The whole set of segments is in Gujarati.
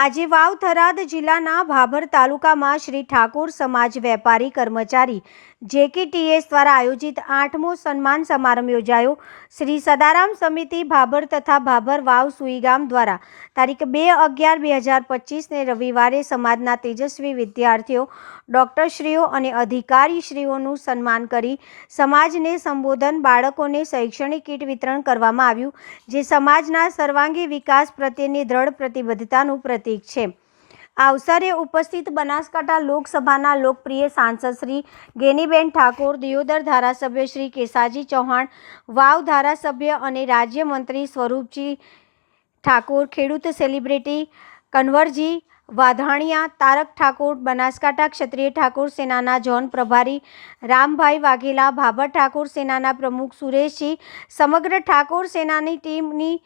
આજે વાવ થરાદ જિલ્લાના ભાભર તાલુકામાં શ્રી ઠાકોર સમાજ વેપારી કર્મચારી JKTS દ્વારા આયોજિત 8મો સન્માન સમારંભ યોજાયો। શ્રી સદારામ સમિતિ ભાભર તથા ભાભર વાવ સુઈગામ દ્વારા તારીખ 2/11/2025ને રવિવારે સમાજના તેજસ્વી વિદ્યાર્થીઓ, ડોક્ટરશ્રીઓ અને અધિકારીશ્રીઓનું સન્માન કરી સમાજને સંબોધન, બાળકોને શૈક્ષણિક કીટ વિતરણ કરવામાં આવ્યું, જે સમાજના સર્વાંગી વિકાસ પ્રત્યેની દ્રઢ પ્રતિબદ્ધતાનું પ્રતીક છે। આ અવસરે ઉપસ્થિત બનાસકાંઠા લોકસભાના લોકપ્રિય સાંસદ શ્રી ગેનીબેન ઠાકોર, દિયોદર ધારાસભ્ય શ્રી કેસાજી ચૌહાણ, વાવ ધારાસભ્ય અને રાજ્યમંત્રી સ્વરૂપજી ઠાકોર, ખેડૂત સેલિબ્રિટી કન્વરજી વાધાણિયા, તારક ઠાકોર, બનાસકાંઠા ક્ષત્રિય ઠાકોર સેનાના ઝોન પ્રભારી રામભાઈ વાઘેલા, ભાભર ઠાકોર સેનાના પ્રમુખ સુરેશજી, સમગ્ર ઠાકોર સેનાની ટીમની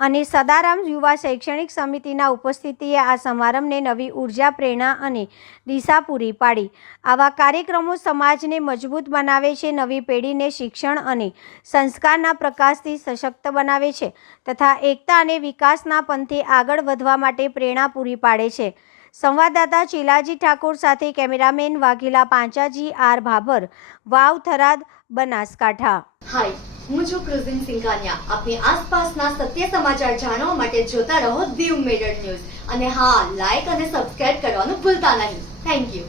અને સદારામ યુવા શૈક્ષણિક સમિતિના ઉપસ્થિતિએ આ સમારંભને નવી ઉર્જા, પ્રેરણા અને દિશા પૂરી પાડી। આવા કાર્યક્રમો સમાજને મજબૂત બનાવે છે, નવી પેઢીને શિક્ષણ અને સંસ્કારના પ્રકાશથી સશક્ત બનાવે છે તથા એકતા અને વિકાસના પંથે આગળ વધવા માટે પ્રેરણા પૂરી પાડે છે। સંવાદદાતા ચીલાજી ઠાકોર સાથે કેમેરામેન વાઘેલા પાંચાજી આર, ભાભર, વાવ થરાદ, બનાસકાંઠા। હાય, હું છું ક્રુઝિન સિંઘાનિયા। આપની આસપાસના સત્ય સમાચાર જાણવા માટે જોતા રહો દીવ મિરર ન્યૂઝ અને હા, લાઈક અને સબસ્ક્રાઇબ કરવાનું ભૂલતા નહીં। Thank you.